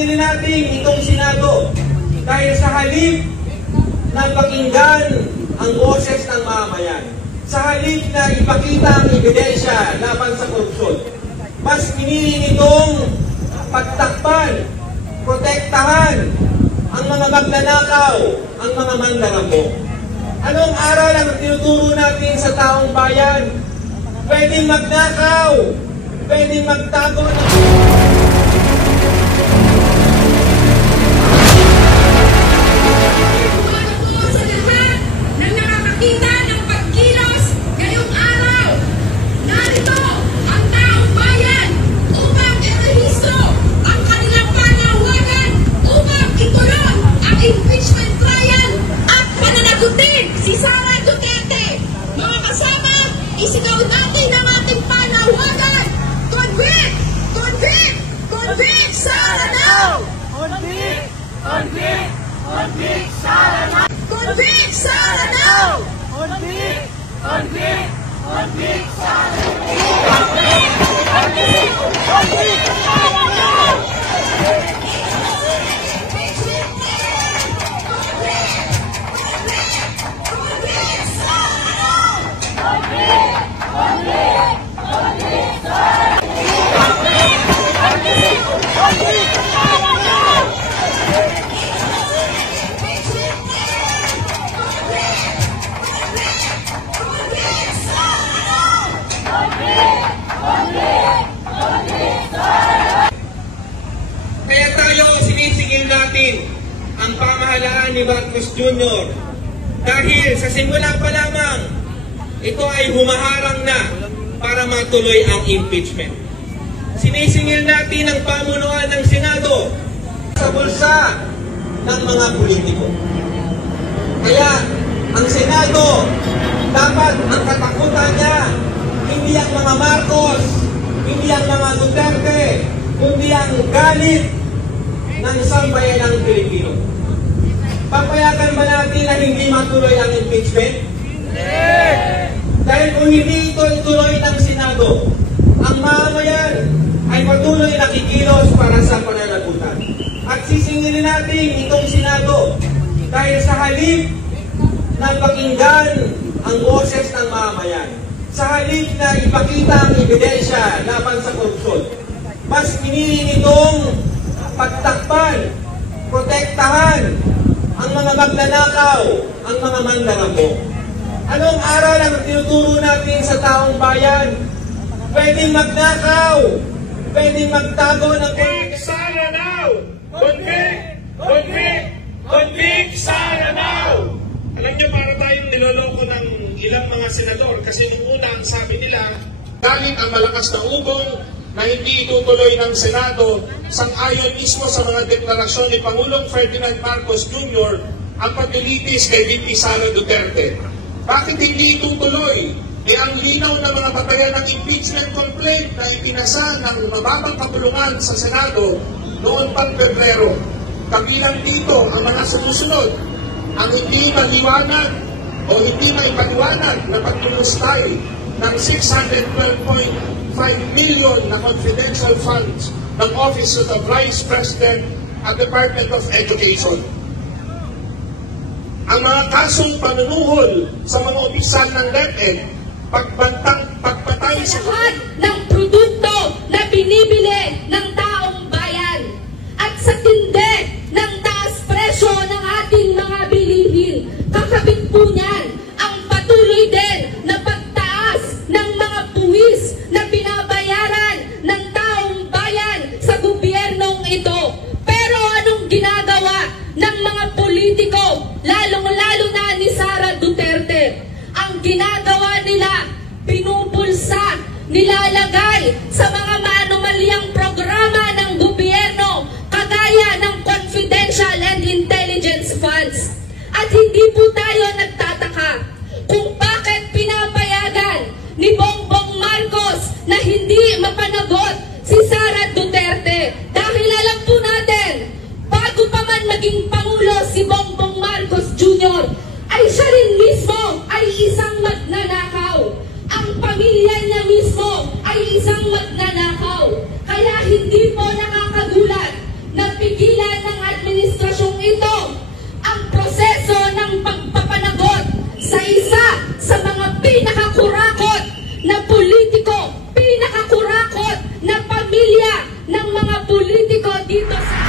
sisingilin natin itong Senado dahil sa halip na pakinggan ang boses ng mamamayan, sa halip na ipakita ang ebidensya laban sa korupsyon, mas pinili nitong pagtakpan, protektahan ang mga magnanakaw, ang mga mandaramo. Anong aral ang tinuturo natin sa taong bayan? Pwedeng magnakaw, pwedeng magtago ng... impeachment trial at pananagutin si Sara Duterte. Mga kasama, isigaw natin ang ating panawagan. Convict! Convict! Convict Sara now! Convict! Convict! Convict Sara now! Convict Sara now! Convict! Convict! Convict Sara now! Convict! Convict! Convict Sara now! Kaya tayo sinisingil natin ang pamahalaan ni Marcos Jr. dahil sa simula pa lamang ito ay humaharang na para matuloy ang impeachment. Sinisingil natin ang pamunuan ng Senado sa bulsa ng mga politiko. Kaya ang Senado, dapat ang katakutan niya hindi ang mga Marcos, hindi ang mga Duterte, kundi ang galit ng sambayanang Pilipino. Papayagan ba natin na hindi matuloy ang impeachment? Dahil kung hindi ito ituloy ng Senado, ang mamamayan ay patuloy nakikilos para sa pananagutan. At sisingilin natin itong Senado dahil sa halip na pakinggan ang boses ng mamamayan, sa halip na ipakita ang ebidensya laban sa korupsyon, mas pinili nitong pagtakpan, protektahan ang mga magnanakaw, ang mga mandaramo. Anong aral ang tinuturo natin sa taong bayan? Pwedeng magnakaw, pwedeng magtago ng... Convict Sara now! Convict! Convict! Convict Sara now! Alam niyo, para tayong niloloko ng ilang mga senador kasi yung una ang sabi nila, galing ang malakas na ugong na hindi itutuloy ng Senado sang-ayon mismo sa mga deklarasyon ni Pangulong Ferdinand Marcos Jr. ang paglilitis kay VP Sara Duterte. Bakit hindi itutuloy? Ang linaw na mga batayan ng impeachment complaint na ipinasa ng mababang kapulungan sa Senado noon pang Pebrero. Kabilang dito ang mga sumusunod, ang hindi maliwanag o hindi maipaliwanag na pagtulustay ng 612.5 million na confidential funds ng Office of the Vice President at Department of Education. Ang mga kasong panunuhol sa mga opisyal ng DepEd, pagpatay sa lahat ng produkto na binibili ng taong bayan at sa tindi ng taas presyo ng ating mga bilihin. Kakabit po niyan ang patuloy din na pagtaas ng mga buwis na binabayaran ng taong bayan sa gobyernong ito. Pero anong ginagawa ng mga politiko, lalong-lalo na ni Sara Duterte? Ang ginagawa nila, pinupulsa, nilalagay sa mga maanumalyang programa ng gobyerno kagaya ng confidential and intelligence funds. At hindi po tayo nagtataka kung bakit pinapayagan ni Bongbong Marcos na hindi mapanagot si Sara Duterte. Dahil alam po natin, bago pa man maging Pangulo si Bongbong Marcos Jr., ay siya rin mismo ay isang magnanakaw. Ang pamilya niya mismo ay isang magnanakaw. Kaya hindi po nakakagulat na dito sa